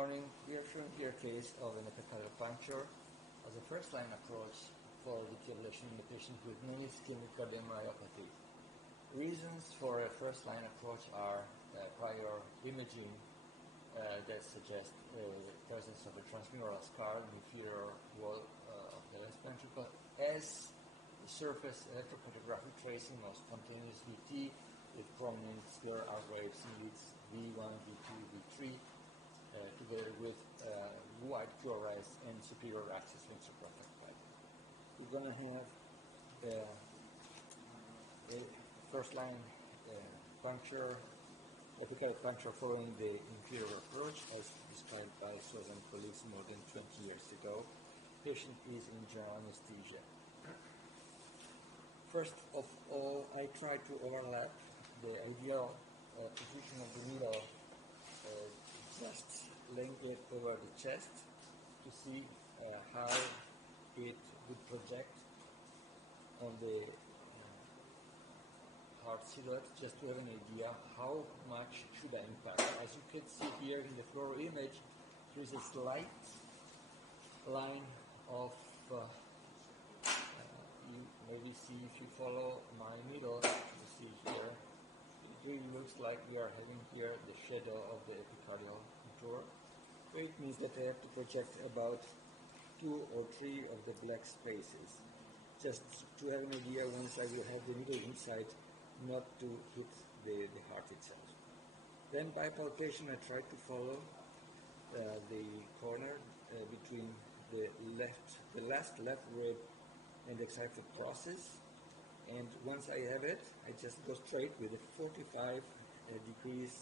morning. We are showing here a case of an epicardial puncture as a first-line approach for VT ablation in a patient with non-ischemic cardiomyopathy. Reasons for a first-line approach are prior imaging that suggests the presence of a transmural scar in the inferior wall of the left ventricle, as the surface electrocardiographic tracing of spontaneous VT with prominent scleral arc waves in leads V1, V2, V3, together with white chlorides and superior axis links of protectile. We're going to have a first-line puncture, epicardial puncture following the inferior approach, as described by Susan and colleagues more than 20 years ago. Patient is in general anesthesia. First of all, I try to overlap the ideal position of the needle, just laying it over the chest to see how it would project on the heart silhouette, just to have an idea how much should I impact. As you can see here in the fluoro image, there is a slight line of, you maybe see if you follow my needle, you see here, it really looks like we are having here the shadow of the epicardial contour. It means that I have to project about 2 or 3 of the black spaces, just to have an idea once I will have the needle inside, not to hit the heart itself. Then by palpation I try to follow the corner between the last left rib and the excited process, and once I have it, I just go straight with a 45 degrees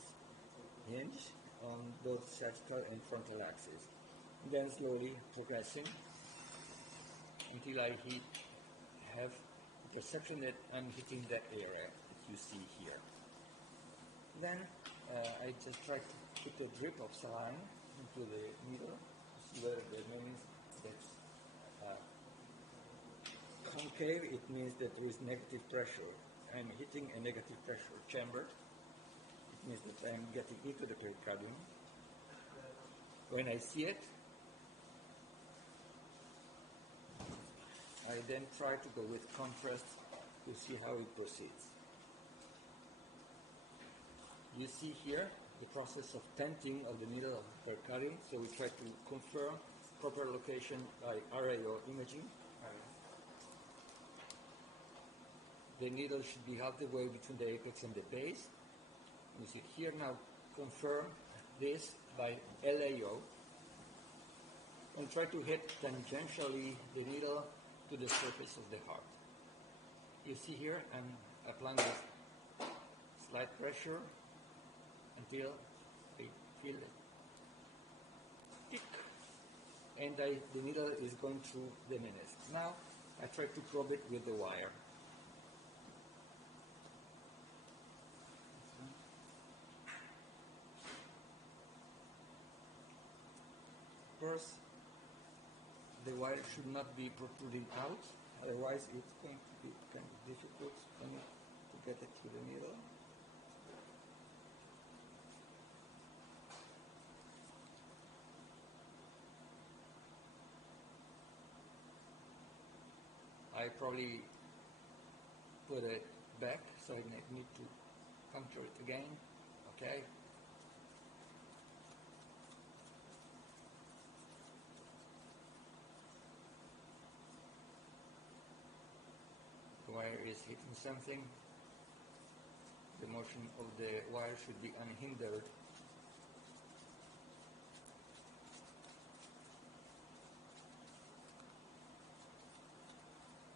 hinge on both sagittal and frontal axis, and then slowly progressing until I have the perception that I'm hitting that area that you see here. Then I just try to put a drip of saline into the needle to see whether the means that's concave. It means that there is negative pressure. I'm hitting a negative pressure chamber. It means that I'm getting into the pericardium. When I see it, I then try to go with contrast to see how it proceeds. You see here the process of tenting of the needle of the pericardium, so we try to confirm proper location by RAO imaging. The needle should be halfway between the apex and the base. You see here now, confirm this by LAO and try to hit tangentially the needle to the surface of the heart. You see here I'm applying this slight pressure until I feel it tick, and the needle is going through the meniscus. Now I try to probe it with the wire. First, the wire should not be protruding out, otherwise it's going to be kind of difficult for me to get it through the needle. I probably put it back, so I need to puncture it again. Okay. The wire is hitting something. The motion of the wire should be unhindered.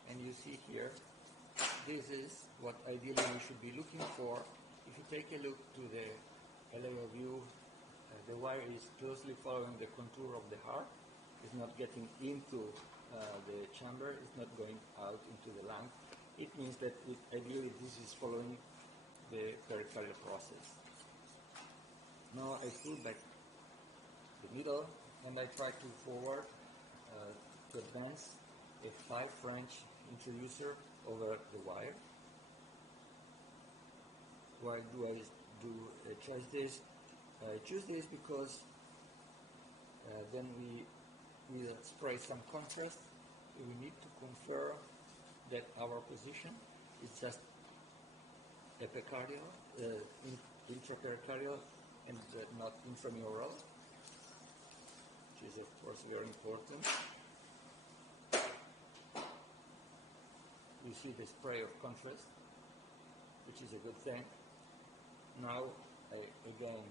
And you see here, this is what ideally we should be looking for. If you take a look to the LAO view, the wire is closely following the contour of the heart. It's not getting into the chamber, it's not going out into the lung. It means that ideally this is following the pericardial process. Now I pull back the needle and I try to forward to advance a 5 French introducer over the wire. Why do I choose this? I choose this because Then we will spray some contrast. We need to confirm that our position is just epicardial, intrapericardial, and not intramural, which is of course very important. You see the spray of contrast, which is a good thing. Now I again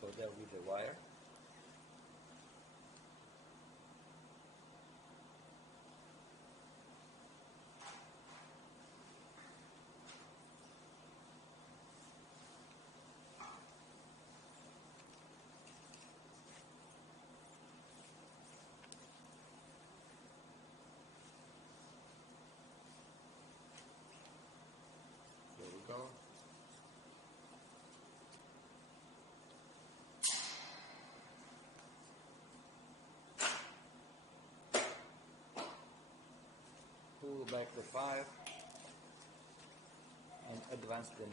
go there with the wire. There we go. Pull back the 5 and advance the 9,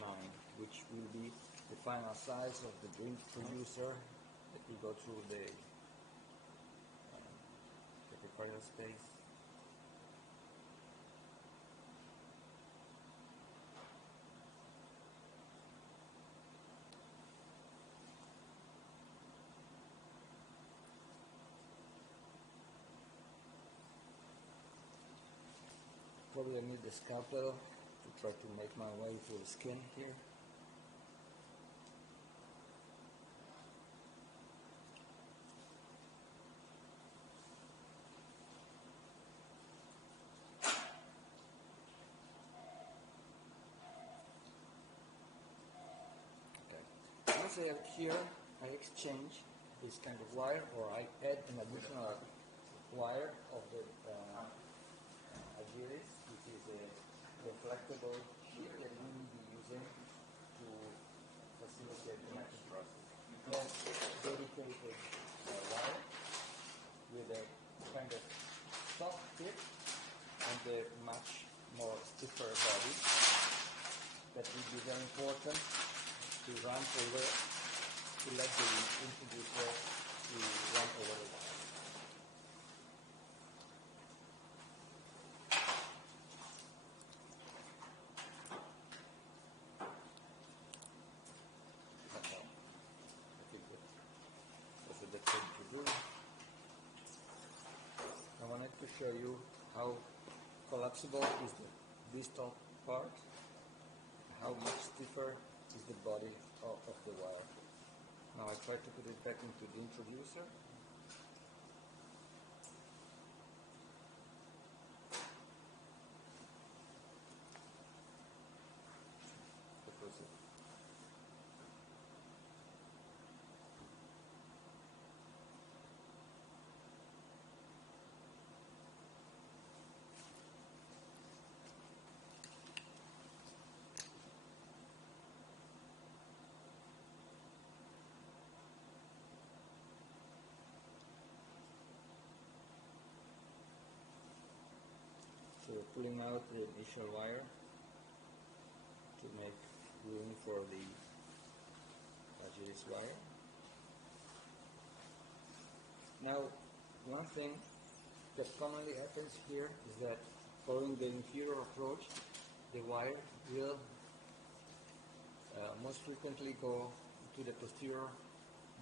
which will be the final size of the drink producer that we go through the epicardial space. Probably I need the scalpel to try to make my way through the skin here. Okay. Once I have here, I exchange this kind of wire, or I add an additional wire of the Agilis, which is a reflectable sheet that we will be using to facilitate the matching process. Then dedicated wire with a kind of soft tip and a much more stiffer body. That will be very important to run over, to let the introducer to run over the wire. I wanted to show you how collapsible is the distal part, how much stiffer is the body of the wire. Now I try to put it back into the introducer. So pulling out the initial wire to make room for the Agilis wire. Now, one thing that commonly happens here is that following the inferior approach, the wire will most frequently go to the posterior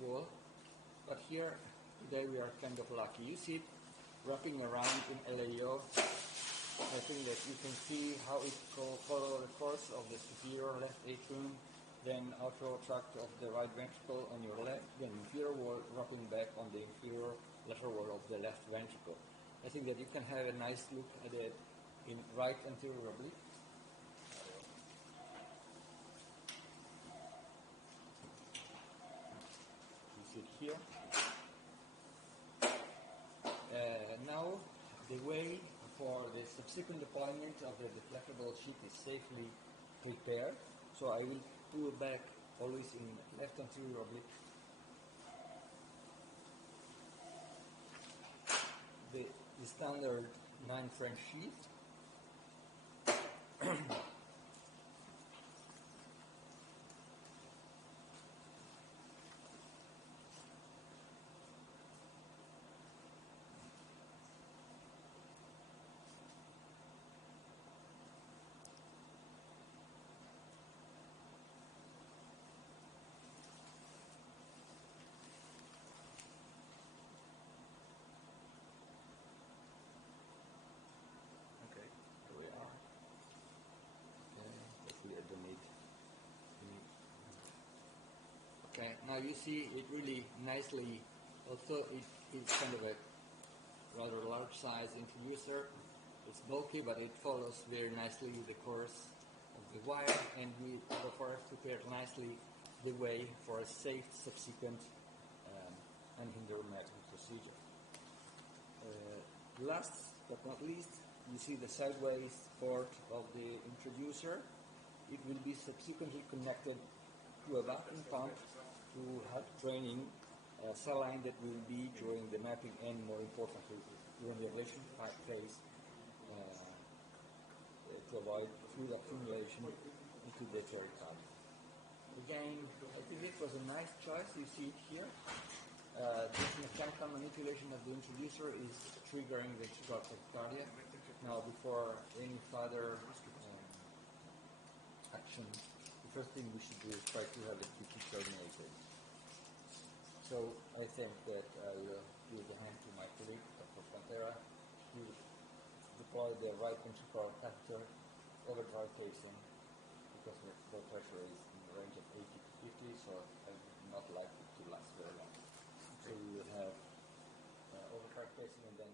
wall. But here, today we are kind of lucky. You see it wrapping around in LAO. I think that you can see how it follows the course of the superior left atrium, then outflow tract of the right ventricle on your left, then inferior wall wrapping back on the inferior lateral wall of the left ventricle. I think that you can have a nice look at it in right anterior oblique. You see it here. Now the way for the subsequent deployment of the deflectable sheet is safely prepared. So I will pull back always in left anterior oblique the standard 9 French sheet. Now you see it really nicely, although it is kind of a rather large size introducer. It's bulky, but it follows very nicely the course of the wire, and we therefore prepare nicely the way for a safe subsequent unhindered mapping procedure. Last but not least, you see the sideways port of the introducer. It will be subsequently connected to a vacuum pump to help draining saline that will be during the mapping and, more importantly, during the ablation phase to avoid fluid accumulation into the pericardium. Again, I think it was a nice choice. You see it here. This mechanical manipulation of the introducer is triggering the pericardia. Now, before any further action, the first thing we should do is try to have it quickly terminated. So I think that I will give the hand to my colleague, Dr. Frontera, to deploy the right ventricular catheter over dry casing, because the blood pressure is in the range of 80 to 50, so I would not like it to last very long. So we will have over dry casing, and then